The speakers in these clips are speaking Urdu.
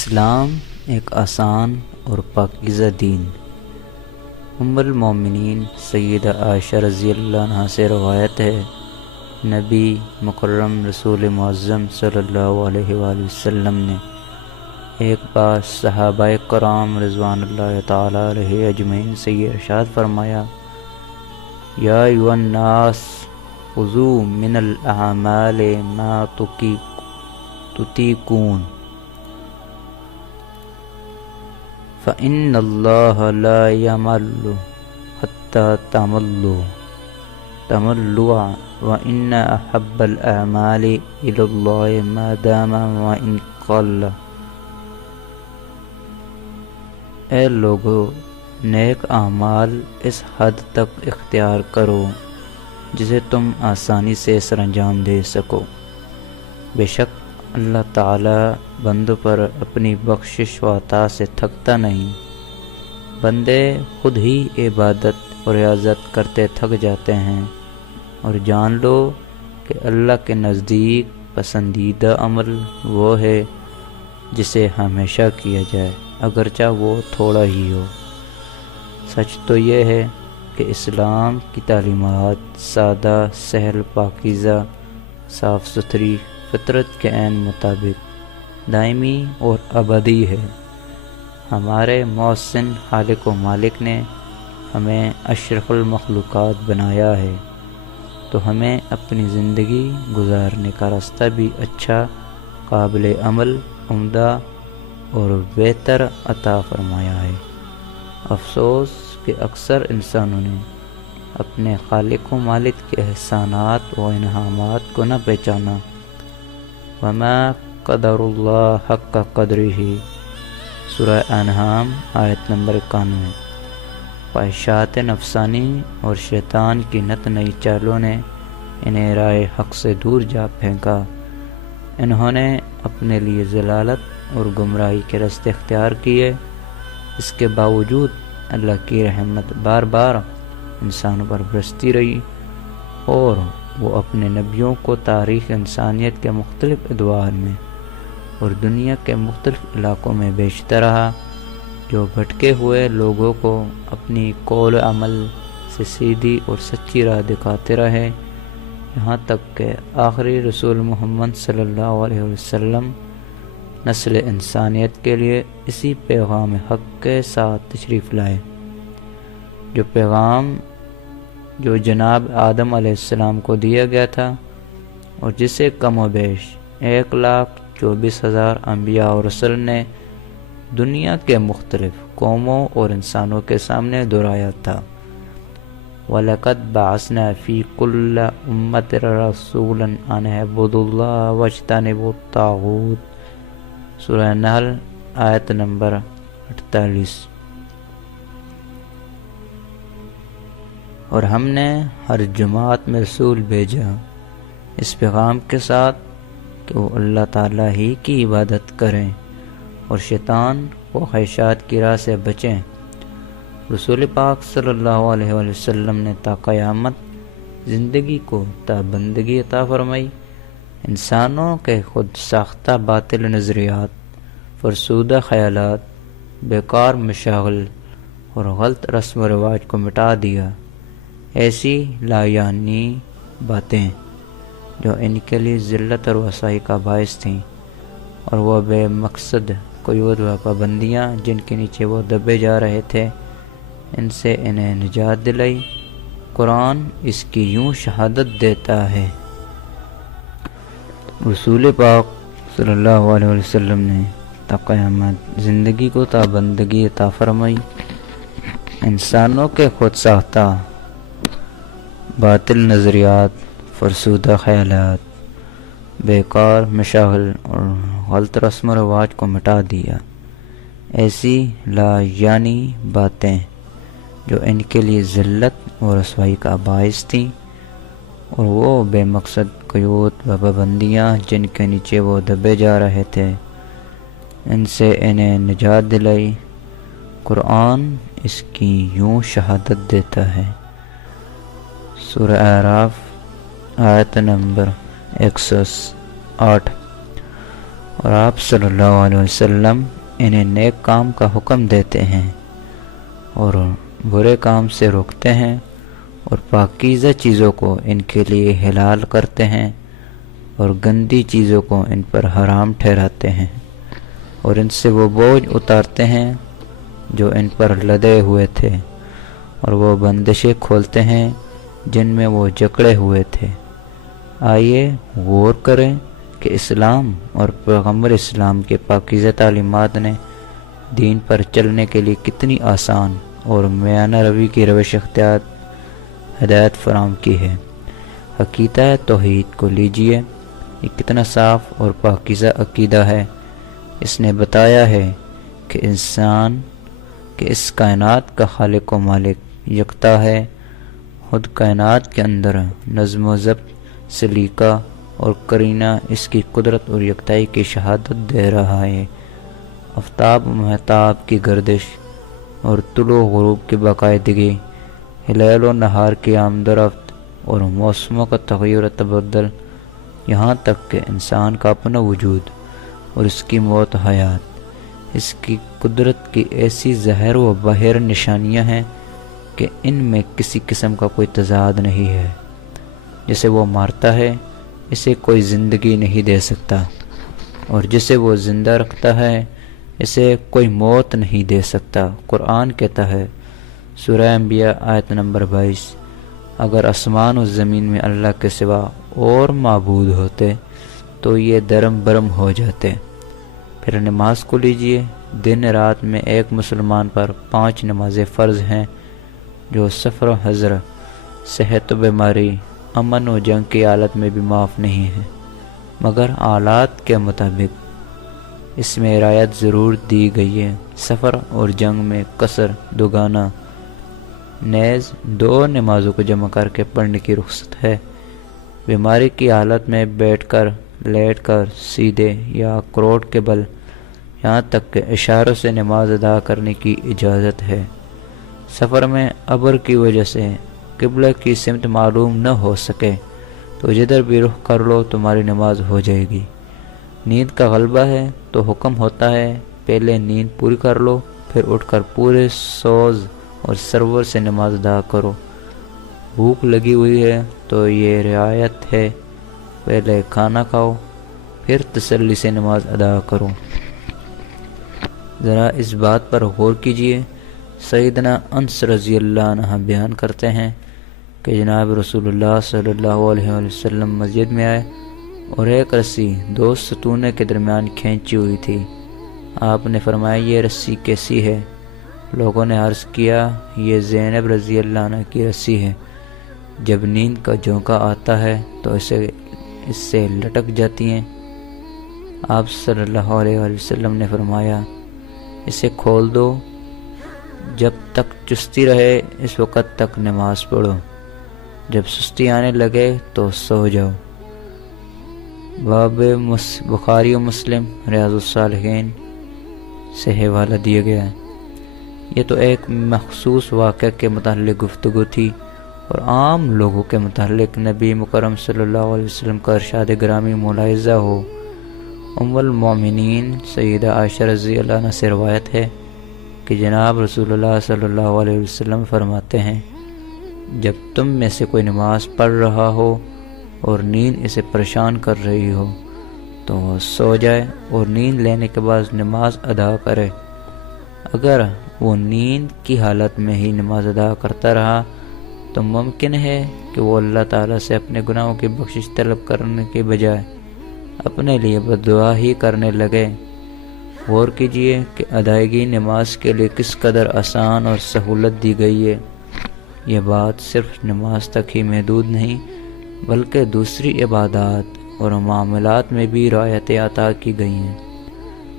اسلام ایک آسان اور پاکیزہ دین۔ ام المومنین سیدہ عائشہ رضی اللہ عنہا سے روایت ہے، نبی مکرم رسول معظم صلی اللہ علیہ وآلہ وسلم نے ایک بار صحابہ کرام رضوان اللہ تعالی علیہ اجمعین سے یہ ارشاد فرمایا، یا ایھا الناس خذوا من الاعمال ما تطیقون فإن اللہ لا یمل حتی تملوا وإن أحب الأعمال إلى الله ما دام وإن قل۔ اے لوگو، نیک اعمال اس حد تک اختیار کرو جسے تم آسانی سے سر انجام دے سکو۔ بے شک اللہ تعالی بندوں پر اپنی بخشش و عطا سے تھکتا نہیں، بندے خود ہی عبادت اور ریاضت کرتے تھک جاتے ہیں، اور جان لو کہ اللہ کے نزدیک پسندیدہ عمل وہ ہے جسے ہمیشہ کیا جائے اگرچہ وہ تھوڑا ہی ہو۔ سچ تو یہ ہے کہ اسلام کی تعلیمات سادہ، سہل، پاکیزہ، صاف ستھری، فطرت کے عین مطابق دائمی اور ابدی ہے۔ ہمارے محسن خالق و مالک نے ہمیں اشرف المخلوقات بنایا ہے، تو ہمیں اپنی زندگی گزارنے کا راستہ بھی اچھا، قابل عمل، عمدہ اور بہتر عطا فرمایا ہے۔ افسوس کہ اکثر انسانوں نے اپنے خالق و مالک کے احسانات و انعامات کو نہ پہچانا۔ وما قدر اللہ حق قدرہ، سورہ انعام آیت نمبر 91۔ خواہشات نفسانی اور شیطان کی نت نئی چالوں نے انہیں راہ حق سے دور جا پھینکا۔ انہوں نے اپنے لیے ضلالت اور گمراہی کے راستے اختیار کیے۔ اس کے باوجود اللہ کی رحمت بار بار انسانوں پر برستی رہی، اور وہ اپنے نبیوں کو تاریخ انسانیت کے مختلف ادوار میں اور دنیا کے مختلف علاقوں میں بھیجتا رہا، جو بھٹکے ہوئے لوگوں کو اپنی قول و عمل سے سیدھی اور سچی راہ دکھاتے رہے، یہاں تک کہ آخری رسول محمد صلی اللہ علیہ وسلم نسل انسانیت کے لیے اسی پیغام حق کے ساتھ تشریف لائے، جو پیغام جو جناب آدم علیہ السلام کو دیا گیا تھا، اور جسے کم و بیش 1,24,000 انبیاء اور رسل نے دنیا کے مختلف قوموں اور انسانوں کے سامنے دہرایا تھا۔ وَلَقَدْ بَعَثْنَا فِي كُلِّ أُمَّةٍ رَسُولًا أَنِ اعْبُدُوا اللَّهَ وَاجْتَنِبُوا الطَّاغُوتَ، سورہ نحل آیت نمبر 48۔ اور ہم نے ہر جماعت میں رسول بھیجا اس پیغام کے ساتھ کہ وہ اللہ تعالیٰ ہی کی عبادت کریں اور شیطان و خواہشات کی راہ سے بچیں۔ رسول پاک صلی اللہ علیہ وآلہ وسلم نے تا قیامت زندگی کو تا بندگی عطا فرمائی۔ انسانوں کے خود ساختہ باطل نظریات، فرسودہ خیالات، بیکار مشاغل اور غلط رسم و رواج کو مٹا دیا۔ ایسی لا یعنی باتیں جو ان کے لیے ذلت اور رسوائی کا باعث تھیں، اور وہ بے مقصد قیود و پابندیاں جن کے نیچے وہ دبے جا رہے تھے، ان سے انہیں نجات دلائی۔ قرآن اس کی یوں شہادت دیتا ہے، رسول پاک صلی اللہ علیہ وسلم نے تا قیامت زندگی کو تا بندگی عطا فرمائی۔ انسانوں کے خود ساختہ باطل نظریات، فرسودہ خیالات، بیکار مشاغل اور غلط رسم و رواج کو مٹا دیا۔ ایسی لا یعنی باتیں جو ان کے لیے ذلت و رسوائی کا باعث تھیں، اور وہ بے مقصد قیود و پابندیاں جن کے نیچے وہ دبے جا رہے تھے، ان سے انہیں نجات دلائی۔ قرآن اس کی یوں شہادت دیتا ہے، سورہ اعراف آیت نمبر 108۔ اور آپ صلی اللہ علیہ وسلم انہیں نیک کام کا حکم دیتے ہیں اور برے کام سے روکتے ہیں اور پاکیزہ چیزوں کو ان کے لیے حلال کرتے ہیں اور گندی چیزوں کو ان پر حرام ٹھہراتے ہیں اور ان سے وہ بوجھ اتارتے ہیں جو ان پر لدے ہوئے تھے اور وہ بندشیں کھولتے ہیں جن میں وہ جکڑے ہوئے تھے۔ آئیے غور کریں کہ اسلام اور پیغمبر اسلام کے پاکیزہ تعلیمات نے دین پر چلنے کے لیے کتنی آسان اور میانہ روی کی روش اختیار ہدایت فراہم کی ہے۔ عقیدہ توحید کو لیجئے، یہ کتنا صاف اور پاکیزہ عقیدہ ہے۔ اس نے بتایا ہے کہ انسان کہ اس کائنات کا خالق و مالک یکتا ہے، خود کائنات کے اندر نظم و ضبط، سلیقہ اور قرینہ اس کی قدرت اور یکتائی کی شہادت دے رہا ہے۔ آفتاب و مہتاب کی گردش اور طلوع و غروب کی باقاعدگی، لیل و نہار کی آمد و رفت اور موسموں کا تغیر و تبدل، یہاں تک کہ انسان کا اپنا وجود اور اس کی موت حیات، اس کی قدرت کی ایسی ظاہر و باہر نشانیاں ہیں کہ ان میں کسی قسم کا کوئی تضاد نہیں ہے۔ جسے وہ مارتا ہے اسے کوئی زندگی نہیں دے سکتا، اور جسے وہ زندہ رکھتا ہے اسے کوئی موت نہیں دے سکتا۔ قرآن کہتا ہے، سورہ انبیاء آیت نمبر 22، اگر آسمان و زمین میں اللہ کے سوا اور معبود ہوتے تو یہ درم برم ہو جاتے۔ پھر نماز کو لیجئے، دن رات میں ایک مسلمان پر 5 نمازیں فرض ہیں جو سفر و حضر، صحت و بیماری، امن و جنگ کی حالت میں بھی معاف نہیں ہے، مگر حالات کے مطابق اس میں رعایت ضرور دی گئی ہے۔ سفر اور جنگ میں قصر دوگانہ، نیز 2 نمازوں کو جمع کر کے پڑھنے کی رخصت ہے۔ بیماری کی حالت میں بیٹھ کر، لیٹ کر، سیدھے یا کروٹ کے بل، یہاں تک کہ اشاروں سے نماز ادا کرنے کی اجازت ہے۔ سفر میں ابر کی وجہ سے قبلہ کی سمت معلوم نہ ہو سکے تو جدھر بھی رخ کر لو تمہاری نماز ہو جائے گی۔ نیند کا غلبہ ہے تو حکم ہوتا ہے پہلے نیند پوری کر لو، پھر اٹھ کر پورے سوز اور سرور سے نماز ادا کرو۔ بھوک لگی ہوئی ہے تو یہ رعایت ہے، پہلے کھانا کھاؤ پھر تسلی سے نماز ادا کرو۔ ذرا اس بات پر غور کیجئے، سیدنا انس رضی اللہ عنہ بیان کرتے ہیں کہ جناب رسول اللہ صلی اللہ علیہ وسلم مسجد میں آئے اور ایک رسی 2 ستونوں کے درمیان کھینچی ہوئی تھی۔ آپ نے فرمایا، یہ رسی کیسی ہے؟ لوگوں نے عرض کیا، یہ زینب رضی اللہ عنہ کی رسی ہے، جب نیند کا جھونکا آتا ہے تو اس سے لٹک جاتی ہیں۔ آپ صلی اللہ علیہ وسلم نے فرمایا، اسے کھول دو، جب تک چستی رہے اس وقت تک نماز پڑھو، جب سستی آنے لگے تو سو جاؤ۔ باب بخاری و مسلم ریاض الصالحین سے حوالہ دیا گیا ہے۔ یہ تو ایک مخصوص واقعہ کے متعلق گفتگو تھی اور عام لوگوں کے متعلق نبی مکرم صلی اللہ علیہ وسلم کا ارشاد گرامی ملاحظہ ہو۔ ام المومنین سیدہ عائشہ رضی اللہ عنہ سے روایت ہے کہ جناب رسول اللہ صلی اللہ علیہ وسلم فرماتے ہیں، جب تم میں سے کوئی نماز پڑھ رہا ہو اور نیند اسے پریشان کر رہی ہو تو وہ سو جائے اور نیند لینے کے بعد نماز ادا کرے۔ اگر وہ نیند کی حالت میں ہی نماز ادا کرتا رہا تو ممکن ہے کہ وہ اللہ تعالیٰ سے اپنے گناہوں کی بخشش طلب کرنے کے بجائے اپنے لیے بددعا ہی کرنے لگے۔ غور کیجئے کہ ادائیگی نماز کے لیے کس قدر آسان اور سہولت دی گئی ہے۔ یہ بات صرف نماز تک ہی محدود نہیں بلکہ دوسری عبادات اور معاملات میں بھی رعایتیں عطا کی گئی ہیں۔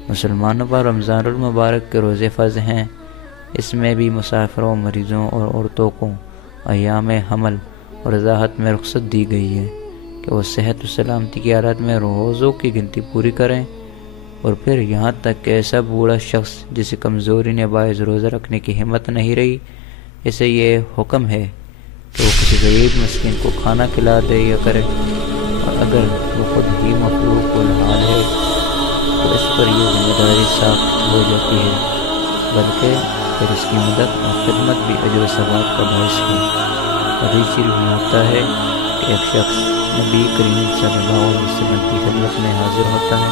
مسلمانوں پر رمضان المبارک کے روزے فرض ہیں، اس میں بھی مسافروں، مریضوں اور عورتوں کو ایام حمل اور رضاعت میں رخصت دی گئی ہے کہ وہ صحت و سلامتی کی حالت میں روزوں کی گنتی پوری کریں، اور پھر یہاں تک کہ ایسا بوڑھا شخص جسے کمزوری نے باعث روزہ رکھنے کی ہمت نہیں رہی، اسے یہ حکم ہے کہ وہ کسی غریب مسکین کو کھانا کھلا دے یا کرے، اور اگر وہ خود ہی مفلوق الحال ہے اس پر یہ ذمہ داری ثابت ہو جاتی ہے، بلکہ پھر اس کی مدد اور خدمت بھی اجر و ثواب کا باعث ہے۔ حدیث شریف میں آتا ہے کہ ایک شخص نبی کریم صلی اللہ علیہ وسلم کی خدمت میں حاضر ہوتا ہے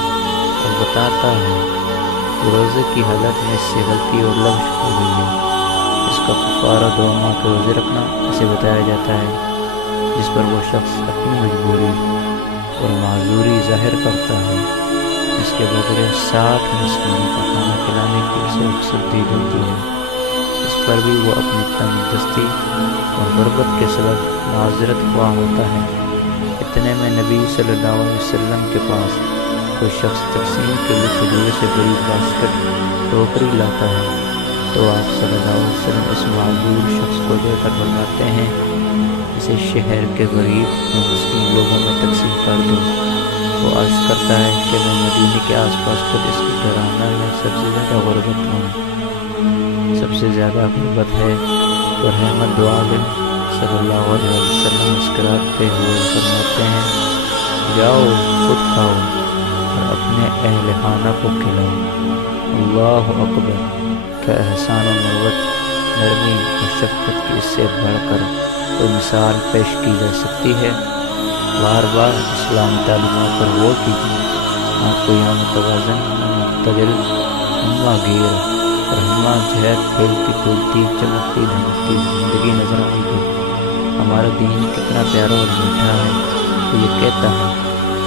اور بتاتا ہے کہ روزے کی حالت میں اس سے غلطی اور لغو ہو گئی ہے۔ اس کا کفارہ 2 ماہ کے روزے رکھنا اسے بتایا جاتا ہے، جس پر وہ شخص اپنی مجبوری اور معذوری ظاہر کرتا ہے۔ اس کے بدلے 60 مسکینوں کا کھانا کھلانے کی اسے رخصت دی جاتی ہے۔ اس پر بھی وہ اپنی تنگ دستی اور غربت کے سبب معذرت خواہ ہوتا ہے۔ اتنے میں نبی صلی اللہ علیہ وسلم کے پاس کوئی شخص تقسیم کے لیے کھجور سے بڑی باسکٹ ٹوکری لاتا ہے، تو آپ صلی اللہ علیہ وسلم اس معذور شخص کو دے کر فرماتے ہیں، اسے شہر کے غریب اور مسکین لوگوں میں تقسیم کر دو۔ وہ عرض کرتا ہے کہ میں مدینے کے آس پاس خود اس کی گھرانہ میں سب سے زیادہ غربت ہوں۔ سب سے زیادہ غربت ہے تو رحمت دو عالم صلی اللہ علیہ وسلم مسکراتے ہوئے فرماتے ہیں، جاؤ خود کھاؤ اور اپنے اہل خانہ کو کھلاؤ۔ اللہ اکبر! کیا احسان و مروت، نرمی اور شفقت کی اس سے بڑھ کر کوئی مثال پیش کی جا سکتی ہے؟ بار بار اسلامی تعلیمات پر غور کیجیے، آپ کو یہاں متوازن، معتدل، ہمہ گیر اور ہمہ جہت پھیلتی پھولتی چمکتی دھمکتی زندگی نظر آئے گی۔ ہمارا دین کتنا پیارا اور میٹھا ہے۔ وہ یہ کہتا ہے،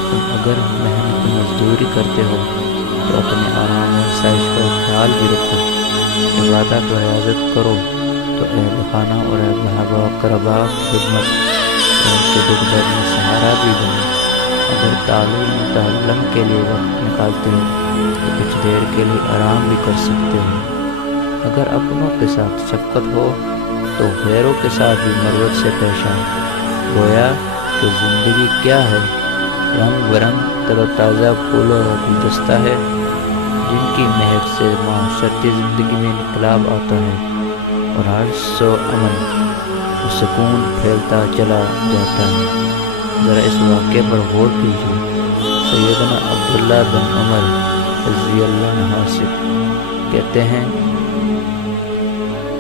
تم اگر محنت مزدوری کرتے ہو تو اپنے آرام اور سائش کا خیال بھی رکھو، عبادت و ریاضت کرو تو اہل خانہ اور احباب و اقربا کی خدمت اور ان کے دکھ درد میں سہارا بھی بنو۔ اگر تعلیم کے لیے وقت نکالتے ہو تو کچھ دیر کے لیے آرام بھی کر سکتے ہو۔ اگر اپنوں کے ساتھ شفقت ہو تو غیروں کے ساتھ بھی مروت سے پیش آؤ۔ گویا کہ زندگی کیا ہے؟ رنگ برنگ تر و تازہ پھول اور گلدستہ ہے، جن کی مہک سے معاشرتی زندگی میں انقلاب آتا ہے اور ہر سو امن و سکون پھیلتا چلا جاتا ہے۔ ذرا اس واقعے پر غور کیجیے۔ سیدنا عبداللہ بن عمر رضی اللہ عنہ سے کہتے ہیں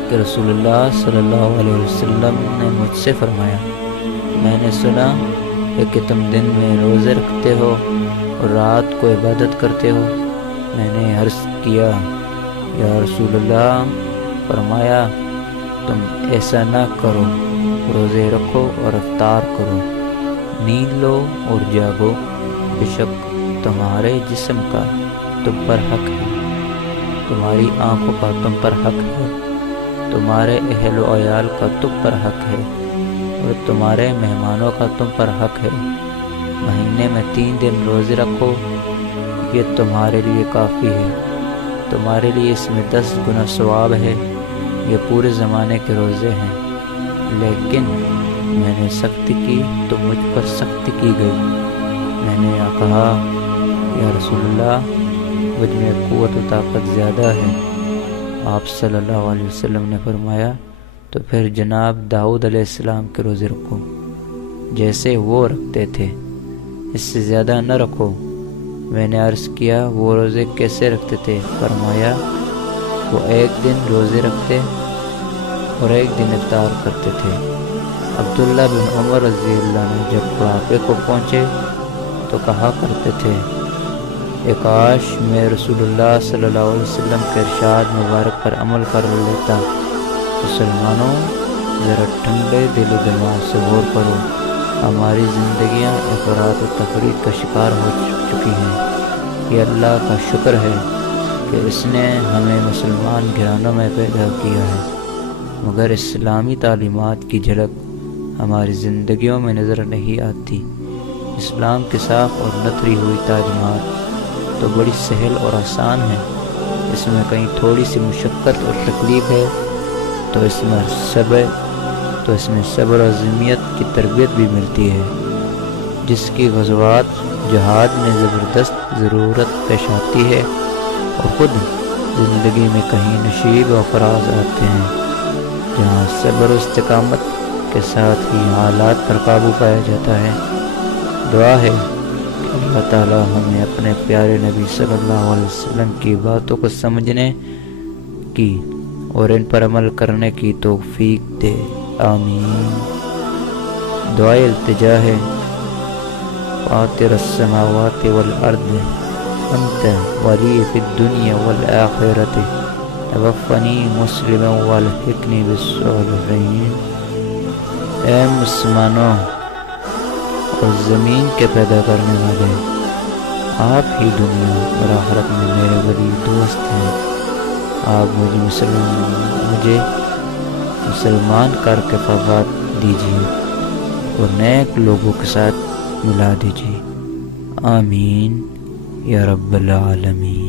کہ رسول اللہ صلی اللہ علیہ وسلم نے مجھ سے فرمایا، میں نے سنا ہے کہ تم دن میں روزے رکھتے ہو اور رات کو عبادت کرتے ہو۔ میں نے عرض کیا، یا رسول اللہ، فرمایا تم ایسا نہ کرو، روزے رکھو اور افطار کرو، نیند لو اور جاگو، بے شک تمہارے جسم کا تم پر حق ہے، تمہاری آنکھوں کا تم پر حق ہے، تمہارے اہل و عیال کا تم پر حق ہے اور تمہارے مہمانوں کا تم پر حق ہے۔ مہینے میں 3 دن روزے رکھو، یہ تمہارے لیے کافی ہے، تمہارے لیے اس میں 10 گنا ثواب ہے، یہ پورے زمانے کے روزے ہیں۔ لیکن میں نے سختی کی تو مجھ پر سختی کی گئی۔ میں نے کہا، یا رسول اللہ، مجھ میں قوت و طاقت زیادہ ہے۔ آپ صلی اللہ علیہ وسلم نے فرمایا، تو پھر جناب داؤد علیہ السلام کے روزے رکھو جیسے وہ رکھتے تھے، اس سے زیادہ نہ رکھو۔ میں نے عرض کیا، وہ روزے کیسے رکھتے تھے؟ فرمایا، وہ 1 دن روزے رکھتے اور 1 دن افطار کرتے تھے۔ عبداللہ بن عمر رضی اللہ عنہ جب بڑھاپے کو پہنچے تو کہا کرتے تھے، کاش میں رسول اللہ صلی اللہ علیہ وسلم کے ارشاد مبارک پر عمل کر لیتا۔ مسلمانوں، ذرا ٹھنڈے دل و دماغ سے غور کرو، ہماری زندگیاں افراط و تفریط کا شکار ہو چکی ہیں۔ یہ اللہ کا شکر ہے کہ اس نے ہمیں مسلمان گھرانوں میں پیدا کیا ہے، مگر اسلامی تعلیمات کی جھلک ہماری زندگیوں میں نظر نہیں آتی۔ اسلام کے صاف اور نتری ہوئی تعلیمات تو بڑی سہل اور آسان ہے، اس میں کہیں تھوڑی سی مشقت اور تکلیف ہے تو اس میں صبر و عزمیت کی تربیت بھی ملتی ہے، جس کی غزوات جہاد میں زبردست ضرورت پیش آتی ہے، اور خود زندگی میں کہیں نشیب و فراز آتے ہیں جہاں صبر و استقامت کے ساتھ ہی حالات پر قابو پایا جاتا ہے۔ دعا ہے کہ اللہ تعالی ہمیں اپنے پیارے نبی صلی اللہ علیہ وسلم کی باتوں کو سمجھنے کی اور ان پر عمل کرنے کی توفیق دے، آمین۔ دعائے التجا ہے، فاطر السماوات والارض انت ولی فی الدنیا والآخرۃ توفنی مسلما والحقنی بالصالحین۔ اے مسلمانوں اور زمین کے پیدا کرنے والے، آپ ہی دنیا اور آخرت میں میرے ولی دوست ہیں، آپ مجھے مسلمان کر کے فوات دیجیے اور نیک لوگوں کے ساتھ ملا دیجیے، آمین یا رب العالمین۔